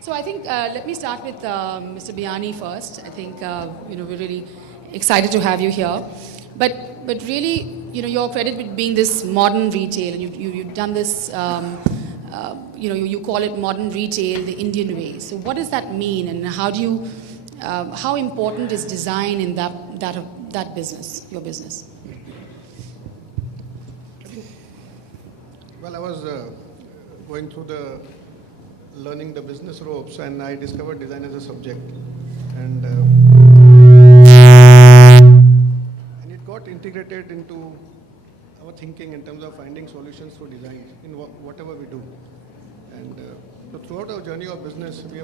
So I think let me start with Mr. Biyani first. I think we're really excited to have you here, but really you're credited with being this modern retail, and you've done this. You call it modern retail the Indian way. So what does that mean, and how important is design in that business, your business? Well, I was going through learning the business ropes, and I discovered design as a subject, and it got integrated into our thinking in terms of finding solutions for design in whatever we do. And so throughout our journey of business, we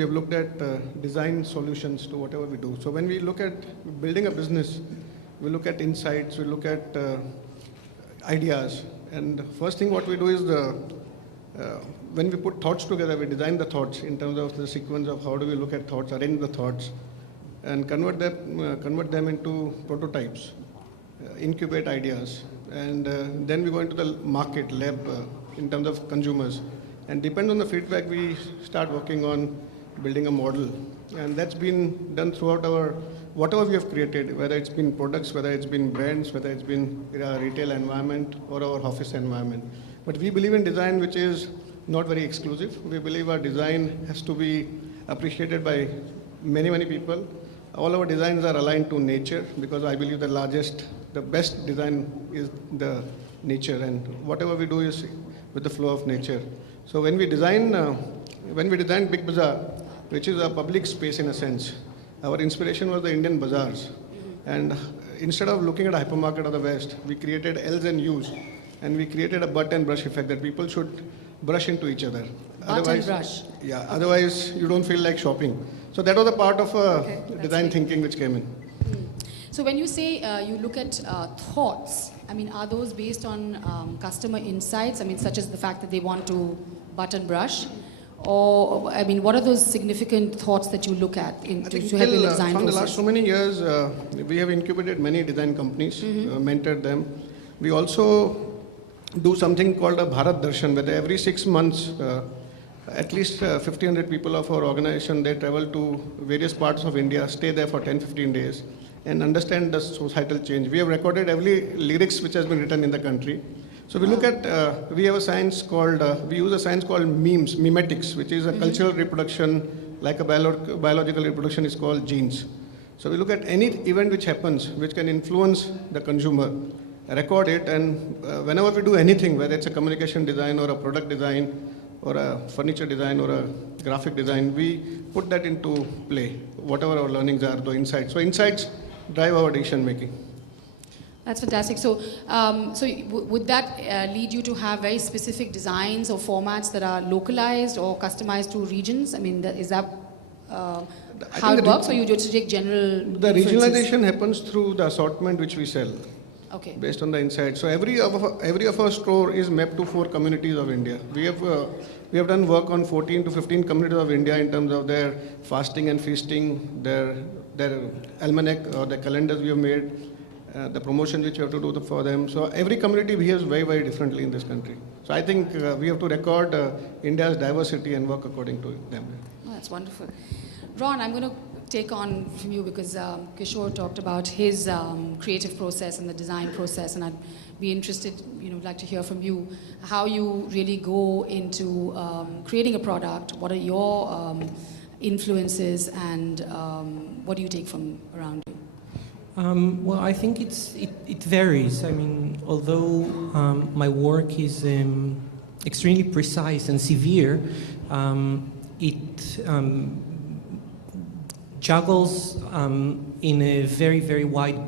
have looked at design solutions to whatever we do. So when we look at building a business, we look at insights, we look at ideas. And the first thing what we do is when we put thoughts together, we design the thoughts in terms of the sequence of how do we look at thoughts, arrange the thoughts, and convert them into prototypes, incubate ideas, and then we go into the market lab in terms of consumers. And depend on the feedback, we start working on building a model. And that's been done throughout whatever we have created, whether it's been products, whether it's been brands, whether it's been a retail environment or our office environment. But we believe in design which is not very exclusive. We believe our design has to be appreciated by many, many people. All our designs are aligned to nature, because I believe the best design is the nature, and whatever we do is with the flow of nature. So when we design Big Bazaar, which is a public space in a sense, our inspiration was the Indian bazaars. And instead of looking at a hypermarket of the West, we created L's and U's, and we created a butt and brush effect that people should brush into each other. Butt and brush. Yeah, otherwise you don't feel like shopping. So that was a part of design thinking which came in. So when you say you look at thoughts, I mean, are those based on customer insights? I mean, such as the fact that they want to butt and brush? Or, I mean, what are those significant thoughts that you look at to help in the design process? From the last so many years, we have incubated many design companies, mentored them. We also do something called a Bharat Darshan, where every 6 months, at least 1,500 people of our organization, they travel to various parts of India, stay there for 10-15 days, and understand the societal change. We have recorded every lyrics which has been written in the country. So we look at, we have a science called, we use a science called memetics, which is a cultural reproduction, like a biological reproduction is called genes. So we look at any event which happens, which can influence the consumer, record it, and whenever we do anything, whether it's a communication design or a product design, or a furniture design or a graphic design, we put that into play, whatever our learnings are, the insights. So insights drive our decision making. That's fantastic. So, would that lead you to have very specific designs or formats that are localized or customized to regions? I mean, is that how it works, or you just take general? The regionalization happens through the assortment which we sell. Okay. Based on the insight. So every of our store is mapped to 4 communities of India. We have done work on 14 to 15 communities of India in terms of their fasting and feasting, their almanac or their calendars we have made, the promotion which we have to do for them. So every community behaves very, very differently in this country. So I think we have to record India's diversity and work according to them. Oh, that's wonderful. Ron, I'm going to take on from you, because Kishore talked about his creative process and the design process, and I'd be interested, like to hear from you how you really go into creating a product. What are your influences, and what do you take from around you? Well, I think it varies. I mean, although my work is extremely precise and severe, it juggles in a very, very wide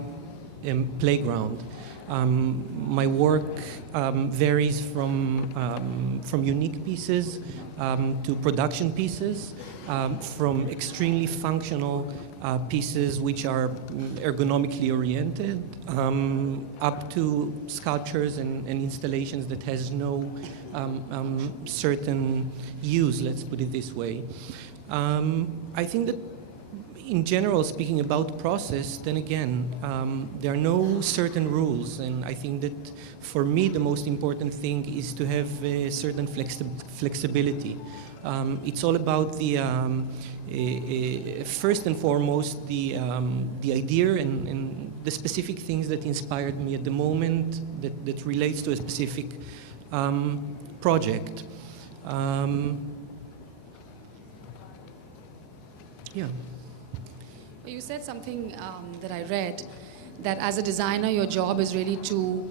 playground. My work varies from unique pieces to production pieces, from extremely functional pieces which are ergonomically oriented, up to sculptures and installations that has no certain use, let's put it this way. I think that in general, speaking about process, then again, there are no certain rules, and I think that for me the most important thing is to have a certain flexibility. It's all about the first and foremost the idea and the specific things that inspired me at the moment that relates to a specific project. Yeah. You said something that I read, that as a designer, your job is really to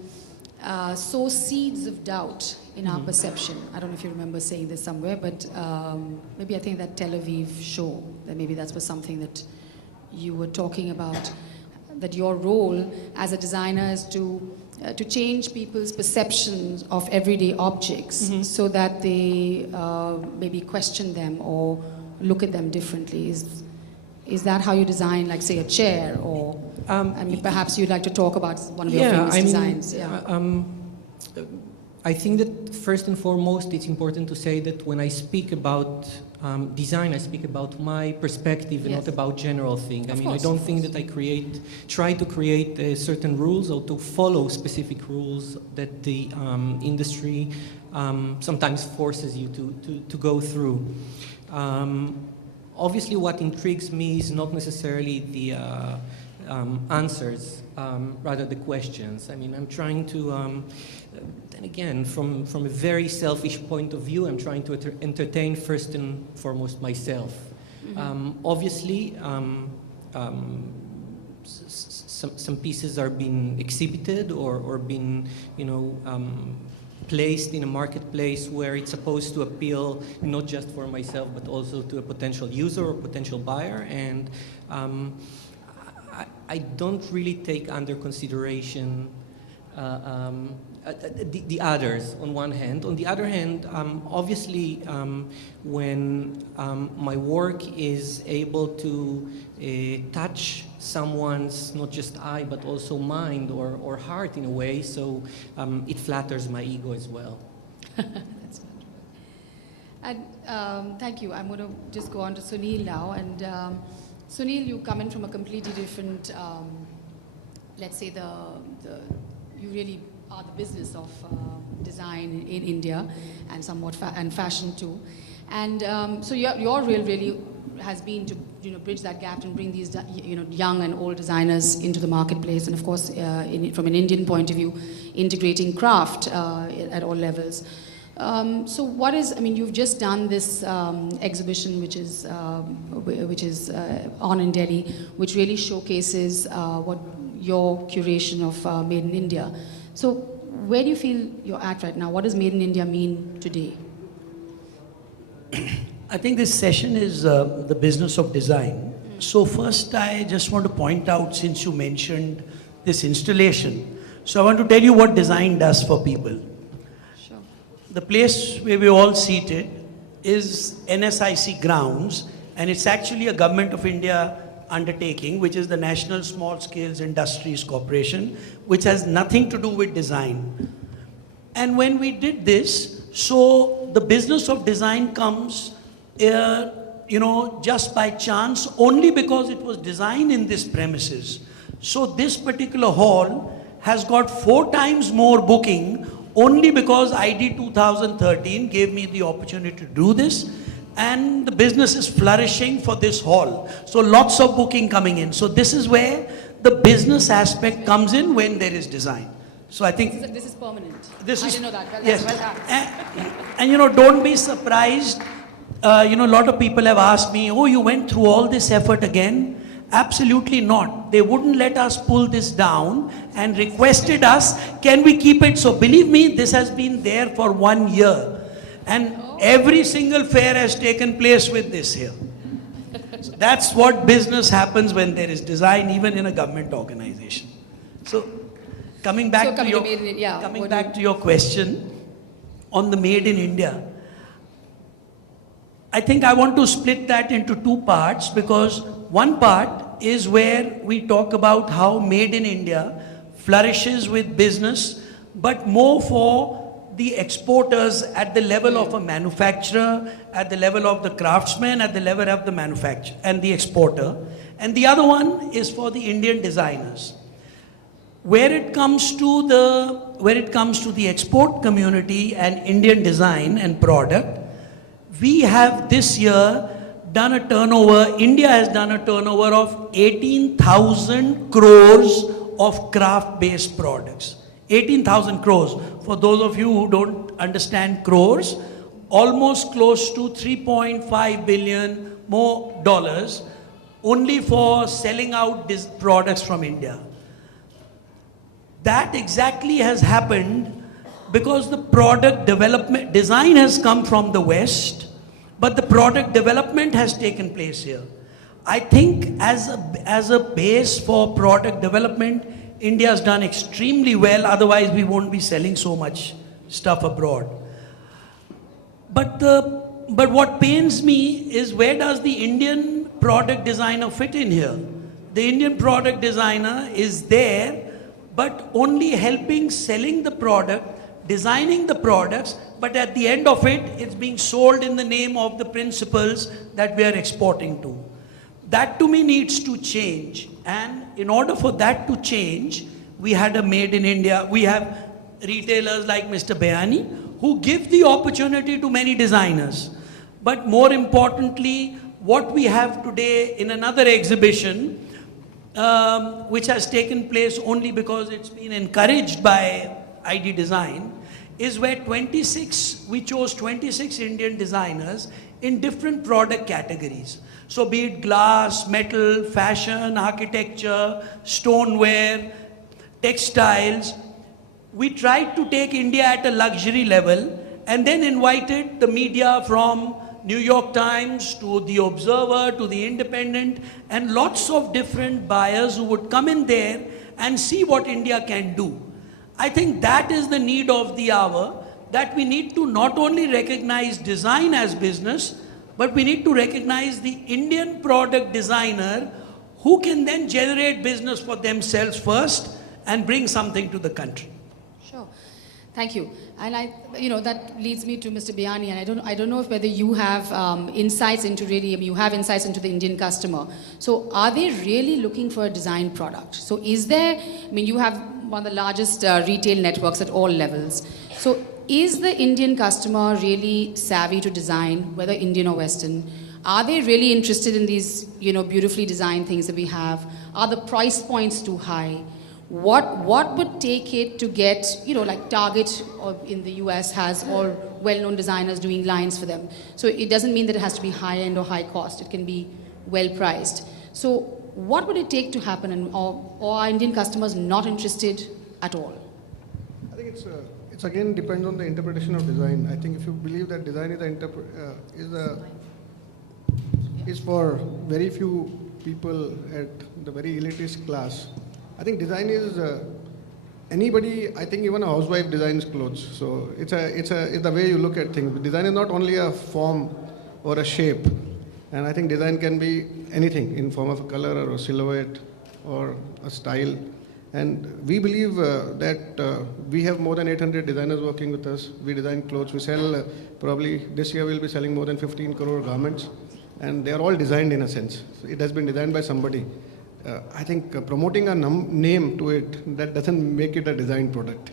sow seeds of doubt in our perception. I don't know if you remember saying this somewhere, but maybe I think that Tel Aviv show, that maybe that was something that you were talking about, that your role as a designer is to change people's perceptions of everyday objects so that they maybe question them or look at them differently. Is that how you design, like, say, a chair? Or I mean, perhaps you'd like to talk about one of your famous designs. I think that first and foremost, it's important to say that when I speak about design, I speak about my perspective and not about general things. I mean, I don't think that I try to create certain rules or to follow specific rules that the industry sometimes forces you to go through. Obviously, what intrigues me is not necessarily the answers, rather the questions. I mean, I'm trying to, then again, from a very selfish point of view, I'm trying to entertain first and foremost myself. Obviously, some pieces are being exhibited or being, placed in a marketplace where it's supposed to appeal not just for myself but also to a potential user or potential buyer, and I don't really take under consideration the others on one hand. On the other hand, obviously when my work is able to touch someone's not just eye but also mind or heart in a way, so it flatters my ego as well. That's wonderful. And thank you. I'm going to just go on to Sunil now. And Sunil, you come in from a completely different, let's say, you really are the business of design in India and somewhat and fashion too. And so your really has been to bridge that gap and bring these young and old designers into the marketplace, and of course from an Indian point of view, integrating craft at all levels. So what is, I mean, you've just done this exhibition which is on in Delhi, which really showcases what your curation of Made in India. So where do you feel you're at right now? What does Made in India mean today? I think this session is the business of design. So first I just want to point out, since you mentioned this installation, so I want to tell you what design does for people. Sure. The place where we're all seated is NSIC grounds, and it's actually a Government of India undertaking, which is the National Small Scales Industries Corporation, which has nothing to do with design. And when we did this, so the business of design comes just by chance, only because it was designed in this premises. So this particular hall has got 4 times more booking only because ID 2013 gave me the opportunity to do this, and the business is flourishing for this hall. So lots of booking coming in. So this is where the business aspect comes in when there is design. So I think this is permanent. I didn't know that. Well, yes. well done. And don't be surprised. A lot of people have asked me, oh, you went through all this effort again? Absolutely not. They wouldn't let us pull this down and requested us, can we keep it? So believe me, this has been there for 1 year. And every single fair has taken place with this here. So that's what business happens when there is design, even in a government organization. So coming back to your question on the Made in India, I think I want to split that into 2 parts, because one part is where we talk about how Made in India flourishes with business, but more for the exporters at the level of a manufacturer, at the level of the craftsman, at the level of the manufacturer and the exporter. And the other one is for the Indian designers. Where it comes to the export community and Indian design and product, we have this year done a turnover, India has done a turnover of 18,000 crores of craft-based products. 18,000 crores. For those of you who don't understand crores, almost close to 3.5 billion more dollars only for selling out these products from India. That exactly has happened because the product development, design has come from the West, but the product development has taken place here. I think as a base for product development, India has done extremely well, otherwise we won't be selling so much stuff abroad. But what pains me is, where does the Indian product designer fit in here? The Indian product designer is there, but only helping selling the product, designing the products, but at the end of it, it's being sold in the name of the principles that we are exporting to. That to me needs to change. And in order for that to change, we had a Made in India. We have retailers like Mr. Biyani who give the opportunity to many designers. But more importantly, what we have today in another exhibition, which has taken place only because it's been encouraged by ID Design, is where we chose 26 Indian designers in different product categories. So be it glass, metal, fashion, architecture, stoneware, textiles. We tried to take India at a luxury level and then invited the media from New York Times to The Observer to The Independent and lots of different buyers who would come in there and see what India can do. I think that is the need of the hour, that we need to not only recognize design as business, but we need to recognize the Indian product designer who can then generate business for themselves first and bring something to the country. Sure. Thank you. And that leads me to Mr. Biyani, and I don't know if whether you have insights into you have insights into the Indian customer. So are they really looking for a design product? So is there, you have one of the largest retail networks at all levels. So is the Indian customer really savvy to design, whether Indian or Western? Are they really interested in these, beautifully designed things that we have? Are the price points too high? What would take it to get, like Target or in the US has all well-known designers doing lines for them. So it doesn't mean that it has to be high-end or high cost. It can be well-priced. So what would it take to happen, or are Indian customers not interested at all? I think it's again depends on the interpretation of design. I think if you believe that design is for very few people at the very elitist class, I think design is anybody. I think even a housewife designs clothes. So it's the way you look at things. Design is not only a form or a shape, and I think design can be anything in form of a color or a silhouette or a style. And we believe that we have more than 800 designers working with us. We design clothes. We sell probably this year we'll be selling more than 15 crore garments, and they are all designed in a sense. So it has been designed by somebody. I think promoting a name to it, that doesn't make it a design product.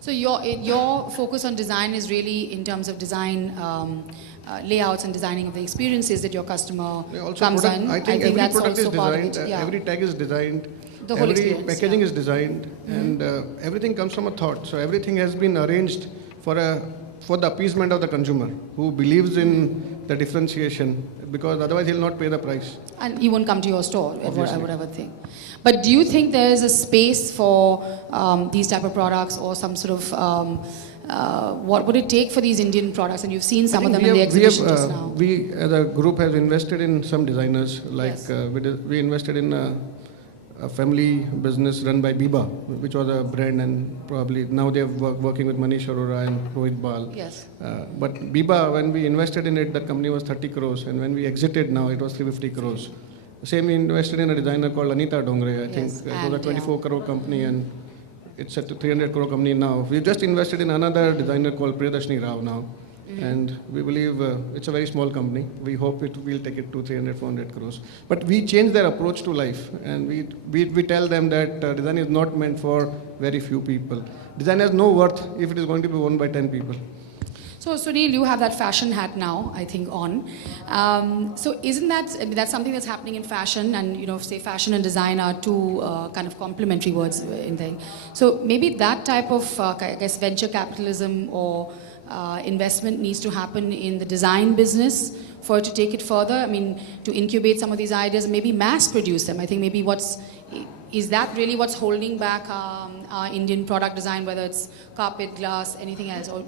So your focus on design is really in terms of design layouts and designing of the experiences that your customer comes in. I think every product is designed, every tag is designed, every packaging is designed, and everything comes from a thought. So everything has been arranged for the appeasement of the consumer who believes in the differentiation, because otherwise he'll not pay the price. And he won't come to your store, whatever thing. But do you think there is a space for these type of products, or some sort of, what would it take for these Indian products? And you've seen some of them in the exhibition just now. We as a group have invested in some designers, like yes. We invested in a family business run by Biba, which was a brand, and probably now they are working with Manish Arora and Rohit Bal. Yes. But Biba, when we invested in it, the company was 30 crores, and when we exited now, it was 350 crores. Same, we invested in a designer called Anita Dongre. I think it was a 24 crore company, and it's at a 300 crore company now. We just invested in another designer called Priya Rao now. And we believe it's a very small company. We hope it will take it to 300, 400 crores. But we change their approach to life, and we tell them that design is not meant for very few people. Design has no worth if it is going to be owned by 10 people. So Sunil, you have that fashion hat now, I think, on. So isn't that, I mean, that's something that's happening in fashion, and say fashion and design are two kind of complementary words in there. So maybe that type of, I guess, venture capitalism or investment needs to happen in the design business for it to take it further. I mean, to incubate some of these ideas and maybe mass produce them. I think maybe is that really what's holding back our Indian product design, whether it's carpet, glass, anything else, or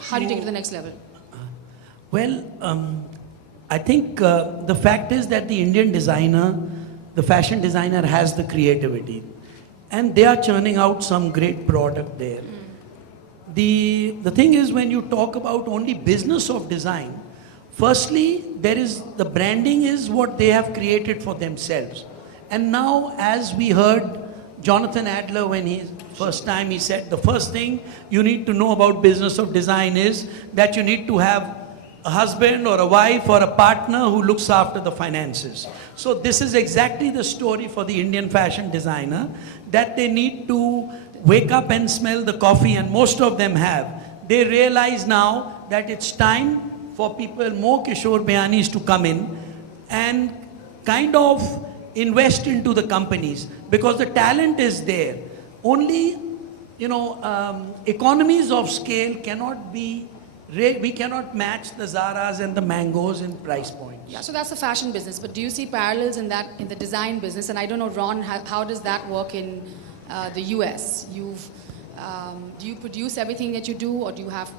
how do you take it to the next level? Well, I think the fact is that the Indian designer, the fashion designer, has the creativity, and they are churning out some great product there. The thing is, when you talk about only business of design, firstly, the branding is what they have created for themselves. And now, as we heard Jonathan Adler, when first time he said, the first thing you need to know about business of design is that you need to have a husband or a wife or a partner who looks after the finances. So this is exactly the story for the Indian fashion designer, that they need to wake up and smell the coffee, and most of them have. They realize now that it's time for people, more Kishore Biyanis, to come in and kind of invest into the companies, because the talent is there. Only, economies of scale cannot be, we cannot match the Zaras and the Mangoes in price points. Yeah, so that's the fashion business. But do you see parallels in the design business? And I don't know, Ron, how does that work in the US? Do you produce everything that you do, or do you have,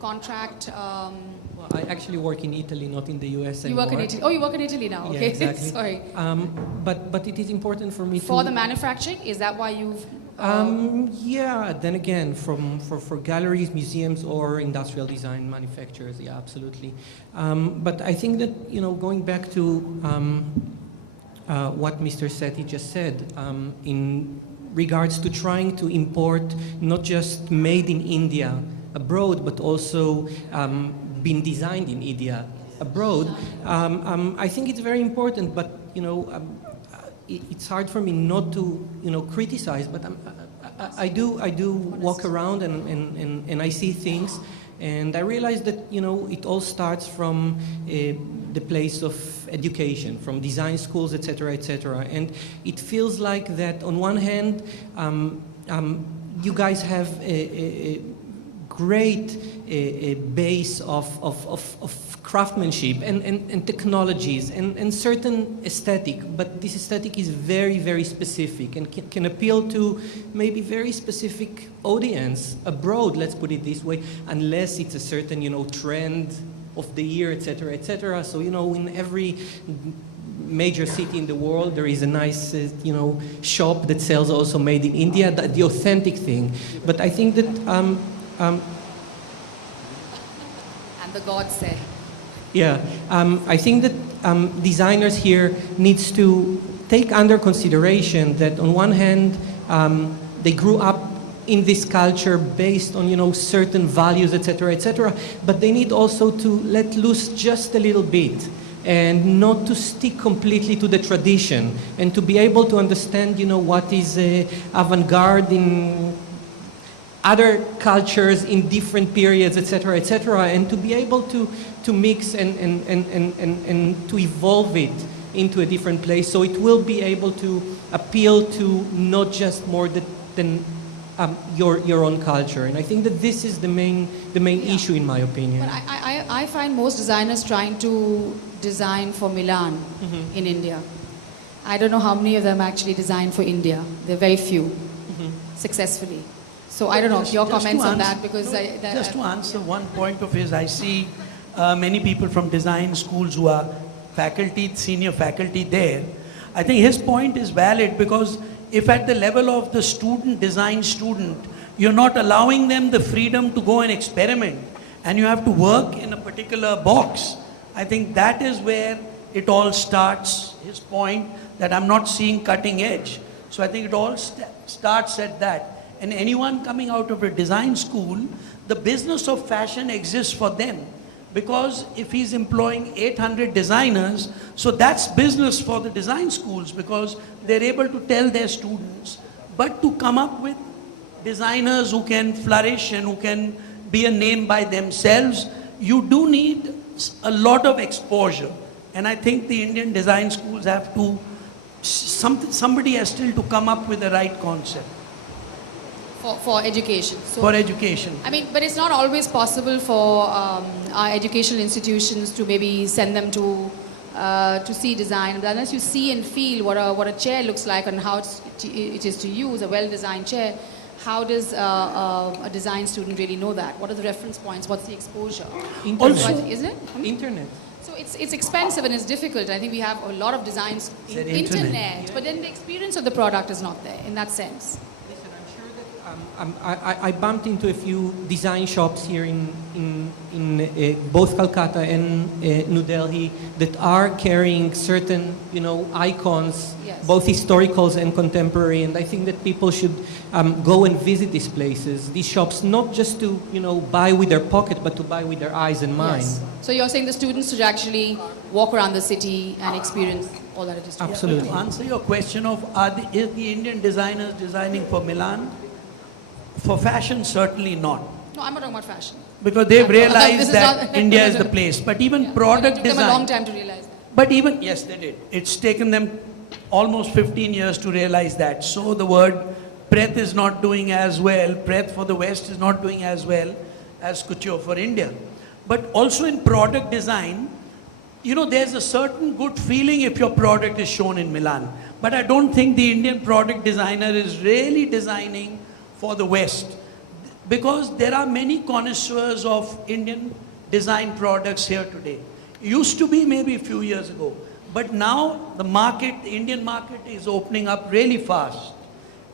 contract? Well, I actually work in Italy, not in the US anymore. You work in Italy. Oh, you work in Italy now. Yeah, okay, exactly. Sorry. But it is important for me for the manufacturing. Is that why you've? Yeah. Then again, for galleries, museums, or industrial design manufacturers. Yeah, absolutely. But I think that going back to what Mr. Sethi just said, in regards to trying to import not just made in India abroad, but also been designed in India abroad. I think it's very important, but it's hard for me not to criticize. But I do walk around and I see things, and I realize that it all starts from the place of education, from design schools, etc., etc. And it feels like that on one hand, you guys have a great base of craftsmanship and technologies and certain aesthetic, but this aesthetic is very, very specific and can appeal to maybe very specific audience abroad, let's put it this way, unless it's a certain, trend of the year, etc., etc. So, in every major city in the world, there is a nice, shop that sells also made in India, the authentic thing. But I think that and the gods say. Yeah, I think that designers here needs to take under consideration that on one hand, they grew up in this culture based on certain values, etc., but they need also to let loose just a little bit and not to stick completely to the tradition, and to be able to understand what is avant-garde in other cultures in different periods, etc., and to be able to mix and to evolve it into a different place, so it will be able to appeal to not just more than your own culture. And I think that this is the main issue, in my opinion. But I find most designers trying to design for Milan in India. I don't know how many of them actually design for India. There are very few successfully. So I don't know your comments on that, because just to answer one point of his, I see many people from design schools who are faculty, senior faculty there. I think his point is valid, because if at the level of the design student, you're not allowing them the freedom to go and experiment, and you have to work in a particular box, I think that is where it all starts, his point that I'm not seeing cutting edge. So I think it all starts at that. and anyone coming out of a design school, the business of fashion exists for them. Because if he's employing 800 designers, so that's business for the design schools, because they're able to tell their students. But to come up with designers who can flourish and who can be a name by themselves, you do need a lot of exposure. And I think the Indian design schools have to, somebody has still to come up with the right concept. For education. So, for education. I mean, but it's not always possible for our educational institutions to maybe send them to see design. But unless you see and feel what a chair looks like and how it is to use, a well-designed chair, how does a design student really know that? What are the reference points? What's the exposure? Internet. Also, isn't it? Internet. So it's expensive and it's difficult. I think we have a lot of designs in internet, but then the experience of the product is not there in that sense. I bumped into a few design shops here in both Calcutta and New Delhi that are carrying certain, icons, yes, both historicals and contemporary. And I think that people should go and visit these places, these shops, not just to, buy with their pocket, but to buy with their eyes and mind. Yes. So you're saying the students should actually walk around the city and experience all that it is. Absolutely. To answer your question of is the Indian designers designing for Milan? For fashion, certainly not. No, I'm not talking about fashion. Because they've realized that not, India is the place. But even product it took design. them a long time to realize that. But even, yes, they did. It's taken them almost 15 years to realize that. So the word Preth is not doing as well. Preth for the West is not doing as well as couture for India. But also in product design, there's a certain good feeling if your product is shown in Milan. But I don't think the Indian product designer is really designing for the West, because there are many connoisseurs of Indian design products here today. It used to be maybe a few years ago, but now the Indian market is opening up really fast.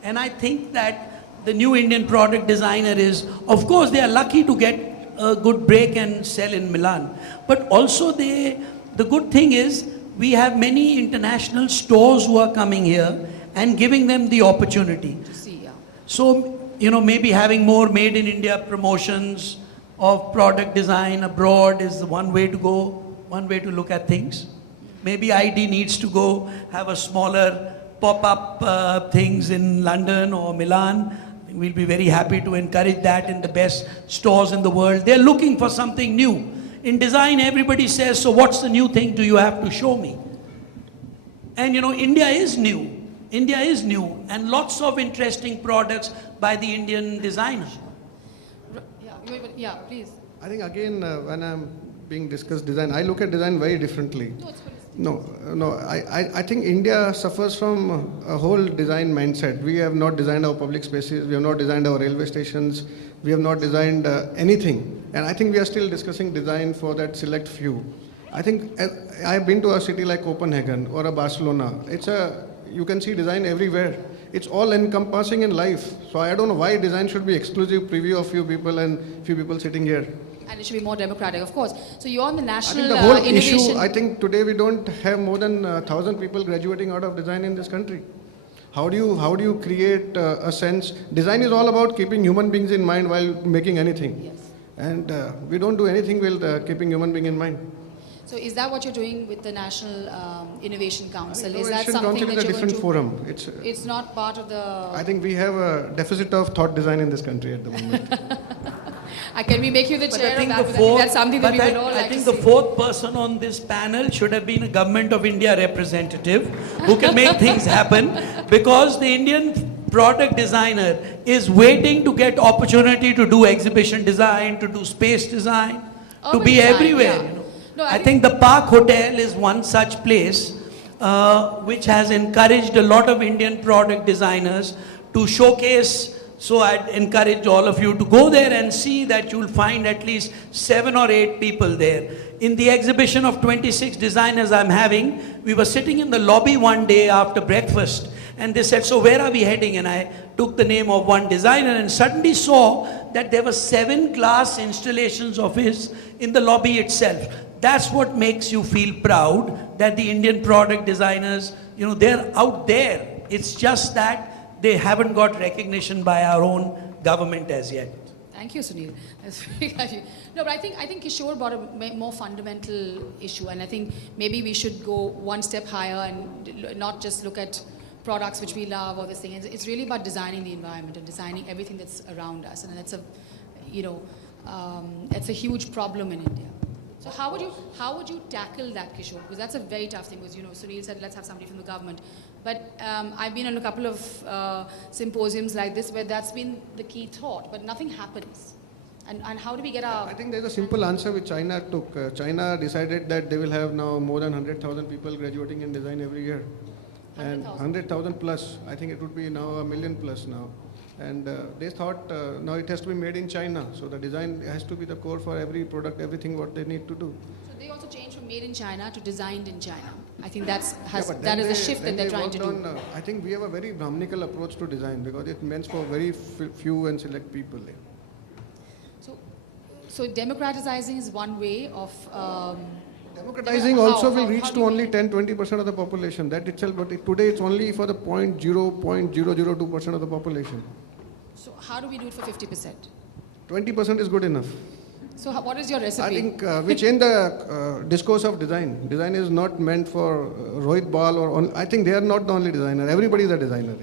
And I think that the new Indian product designer is, of course, they are lucky to get a good break and sell in Milan, but also the good thing is we have many international stores who are coming here and giving them the opportunity. So, maybe having more made in India promotions of product design abroad is one way to go, one way to look at things. Maybe ID needs to go have a smaller pop-up things in London or Milan. We'll be very happy to encourage that in the best stores in the world. They're looking for something new. In design, everybody says, so what's the new thing do you have to show me? And India is new. India is new, and lots of interesting products by the Indian designer. Yeah, please. I think again, when I'm being discussed design, I look at design very differently. No, I think India suffers from a whole design mindset. We have not designed our public spaces, we have not designed our railway stations, we have not designed anything. And I think we are still discussing design for that select few. I think I've been to a city like Copenhagen or a Barcelona. You can see design everywhere. It's all encompassing in life. So I don't know why design should be exclusive preview of few people and few people sitting here. And it should be more democratic, of course. So you're on the national I think the whole innovation. issue, I think today we don't have more than 1,000 people graduating out of design in this country. How do you create a sense? Design is all about keeping human beings in mind while making anything. Yes. And we don't do anything with keeping human being in mind. So is that what you're doing with the National Innovation Council? Is that Innovation something Council that is a you're going different to... forum. It's not part of the... I think we have a deficit of thought design in this country at the moment. Can we make you the chair of that? I think that's something that we would all like I think to the see. fourth person on this panel should have been a Government of India representative who can make things happen, because the Indian product designer is waiting to get opportunity to do exhibition design, to do space design, to be design, everywhere. yeah. No, I think the Park Hotel is one such place which has encouraged a lot of Indian product designers to showcase. So I'd encourage all of you to go there and see that you'll find at least 7 or 8 people there. In the exhibition of 26 designers I'm having, we were sitting in the lobby one day after breakfast, and they said, so where are we heading? And I took the name of one designer and suddenly saw that there were 7 glass installations of his in the lobby itself. That's what makes you feel proud that the Indian product designers, they're out there. It's just that they haven't got recognition by our own government as yet. Thank you, Sunil. That's very kind. No, but I think Kishore brought a more fundamental issue, and I think maybe we should go one step higher and not just look at products which we love or this thing. It's really about designing the environment and designing everything that's around us, and that's it's a huge problem in India. So how would you tackle that, Kishore? Because that's a very tough thing. Because Sunil said let's have somebody from the government, but I've been on a couple of symposiums like this where that's been the key thought, but nothing happens. And how do we get our? I think there's a simple answer which China took. China decided that they will have now more than 100,000 people graduating in design every year, and 100,000 plus. I think it would be now 1 million plus now. And they thought now it has to be made in China. So the design has to be the core for every product, everything what they need to do. So they also changed from made in China to designed in China. I think that is the shift that they're trying to do. I think we have a very Brahminical approach to design because it's meant for very few and select people. So democratizing is one way of... Democratizing also will reach to only 10-20% of the population. That itself, but today it's only for the 0.002% of the population. So how do we do it for 50%? 20% is good enough. So what is your recipe? I think we change the discourse of design. Design is not meant for Rohit Bal or... I think they are not the only designer. Everybody is a designer.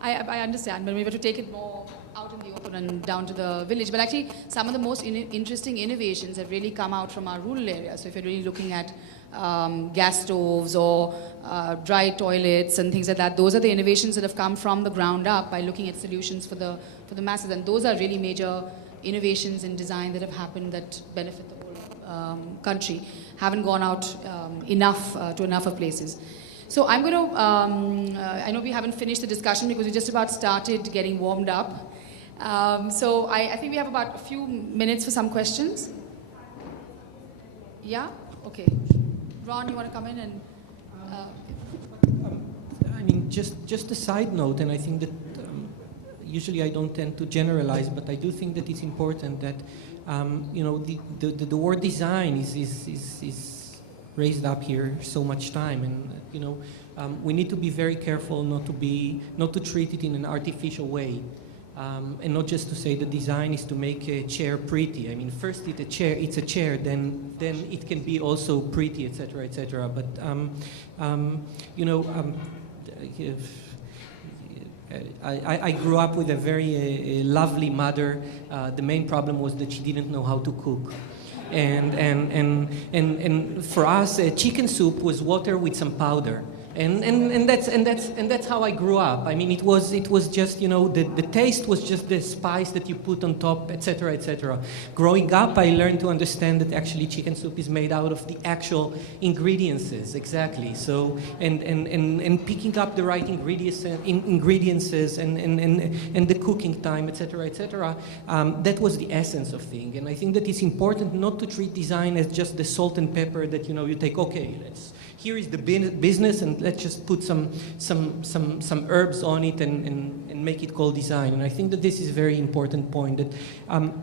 I understand, but we have to take it more out in the open and down to the village. But actually, some of the most interesting innovations have really come out from our rural areas. So if you're really looking at gas stoves or dry toilets and things like that, those are the innovations that have come from the ground up by looking at solutions for the masses. And those are really major innovations in design that have happened that benefit the whole country, haven't gone out enough to enough of places. So I'm going to, I know we haven't finished the discussion because we just about started getting warmed up. So I think we have about a few minutes for some questions. Yeah? Okay. Ron, you want to come in and... I mean, just a side note, and I think that usually I don't tend to generalize, but I do think that it's important that, the word design is raised up here so much time, and we need to be very careful not to treat it in an artificial way, and not just to say the design is to make a chair pretty. I mean, first it's a chair, then it can be also pretty, etc., etc. But I grew up with a very lovely mother. The main problem was that she didn't know how to cook. And for us, chicken soup was water with some powder, and that's how I grew up. I mean, it was just the taste was just the spice that you put on top, etc., etc. Growing up, I learned to understand that actually chicken soup is made out of the actual ingredients, exactly. So and picking up the right ingredients and the cooking time, etc., etc. That was the essence of thing, and I think that it's important not to treat design as just the salt and pepper that you take. Okay, here is the business, and let's just put some herbs on it and make it called design. And I think that this is a very important point, that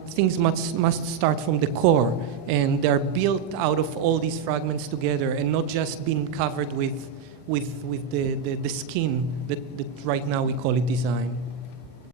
things must start from the core, and they're built out of all these fragments together, and not just being covered with the skin that right now we call it design.